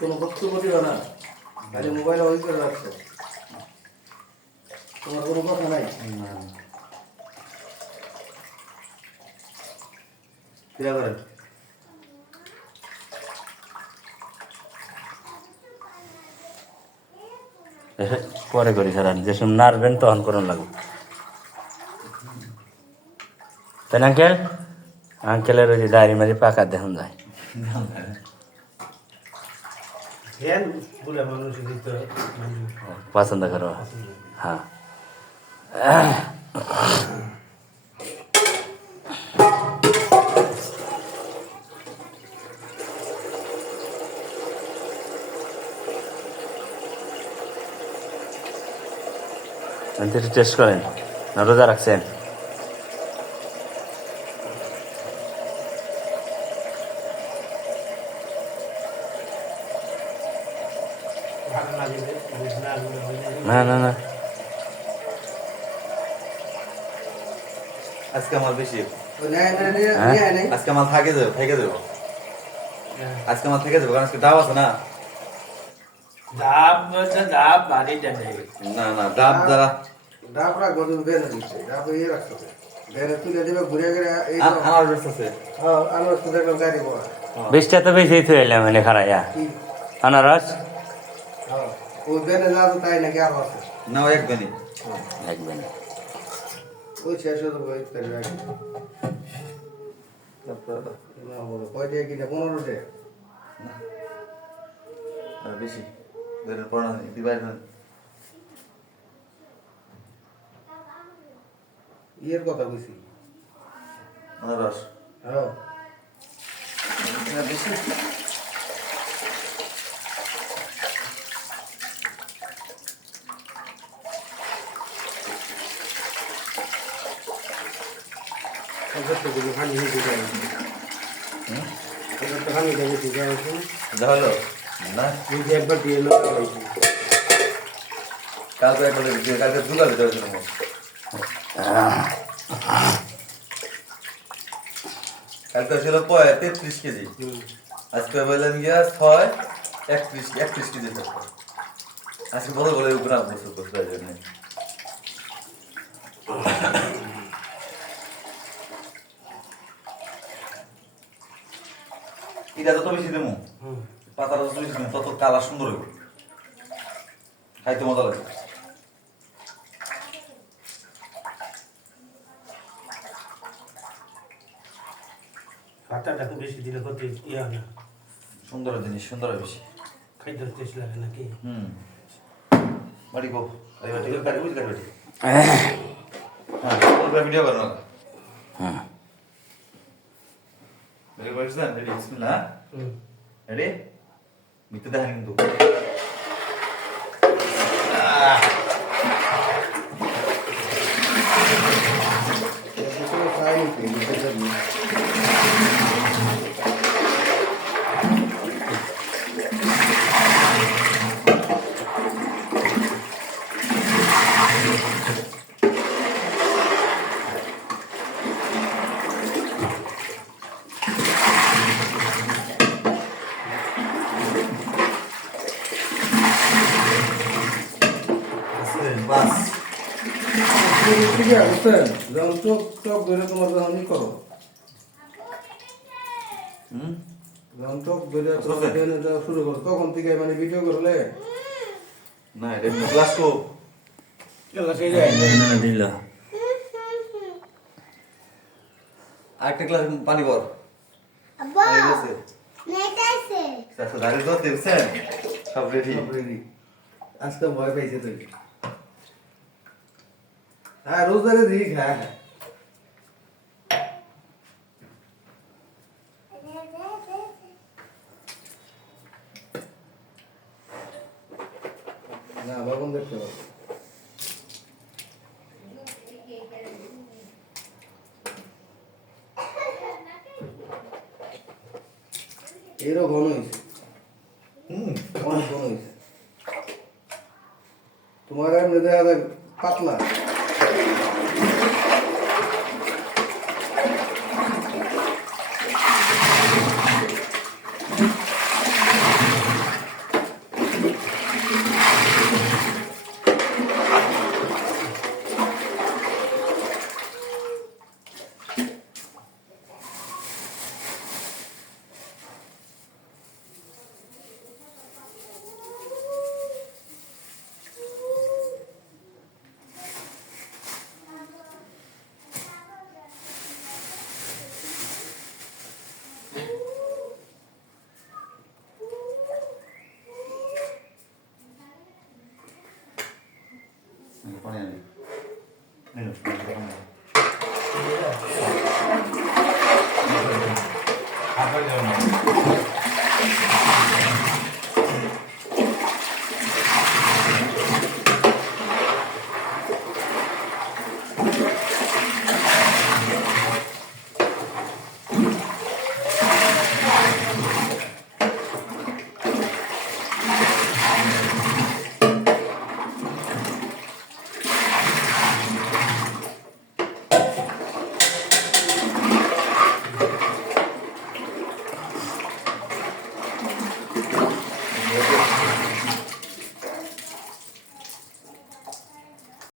কোনো বক্তব্য দিল না, খালি মোবাইল অন করে রাখছো। তোমার কোনো কথা নাই? ক্রিয়া করেন। পরে করি সারান, যে সময় নাড়বেন তখন করুন লাগবে, তাই না আঙ্কেল? আঙ্কেলের ওই যে দাড়ি মারি পাকা দেখুন যায়। পছন্দ করো? হ্যাঁ। টেস্ট করেন না, রোজা রাখছেন? না না না, আজকে আমার বেশি, হ্যাঁ আজকে আমার থেকে যাবো, আজকে আমার থেকে যাবো, কারণ আজকে ডাব আছে না। ডাব বলছে, ডাব বাড়িটা নেই। না না, ডাব দ্বারা ডাব রাখবো, তুমি বেনে দিচ্ছে ডাব ইয়ে রাখছো, বেনে তুলে দেবে ঘুরে ঘুরে। এই আমার ব্যস্ত আছে। আনারস তো দেখলাম গাড়ি বড়। বৃষ্টিটা তো বেশি থুয়ে এলাম এনে খারাইয়া আনারস। ওই বেনে লাভ তাই নাকি আরো আছে? না, ও একদিনই দেখবেন ওই শেষ হতো ওই তাই আগে। না বলো কয় টাকা কিনে? 15 টাকা। বেশি পড়া দিবাই ইয়ের কথা বুঝি। আনারস হ্যাঁ বেশি। যা হলো না, কালকে একবার কালকে দুলা ভিতরে ছিল। কালকে ছিল 33 কেজি, আজকে বললেন গিয়া 31 কেজি থাকবে। আজকে বড় বলে গ্রাম বছর করতে জন্য এটা যত বেশি দেবো, পাতাটা যত বেশি দেবো তত কালার সুন্দর হবে, খাইতে মজা লাগে। পাতাটা খুব বেশি দিলে করতে ইয়ে হয় না, সুন্দর জিনিস, সুন্দর বেশি খাইতে টেস্ট লাগে নাকি? বাড়ি গো বাড়ি গাড়ি বুঝ গাড়ি হ্যাঁ, ভিডিও করো না। হ্যাঁ রেডি করেছেন? রেডি, বিসমিল্লাহ। রেডি, মিথ্যে দেখেন কিন্তু। বাস যখন চোখ চোখ ধরে তোমার যখন ই করো, যখন চোখ ধরে দেওয়া শুরু করো তখন থেকে মানে ভিডিও করলে না, এটা গ্লাস কো দিল আরেকটা গ্লাস পানি বল। দাঁড়িয়ে তো দেখছেন সব রেডি। আজকে ভয় পাইছে তুই। হ্যাঁ রোজদারে দিই হ্যাঁ না বাবন দেখতে পাবো। এরও ঘন হয়েছে, অনেক ঘন হয়েছে। তোমার এমনি দেখা যায় পাতলা।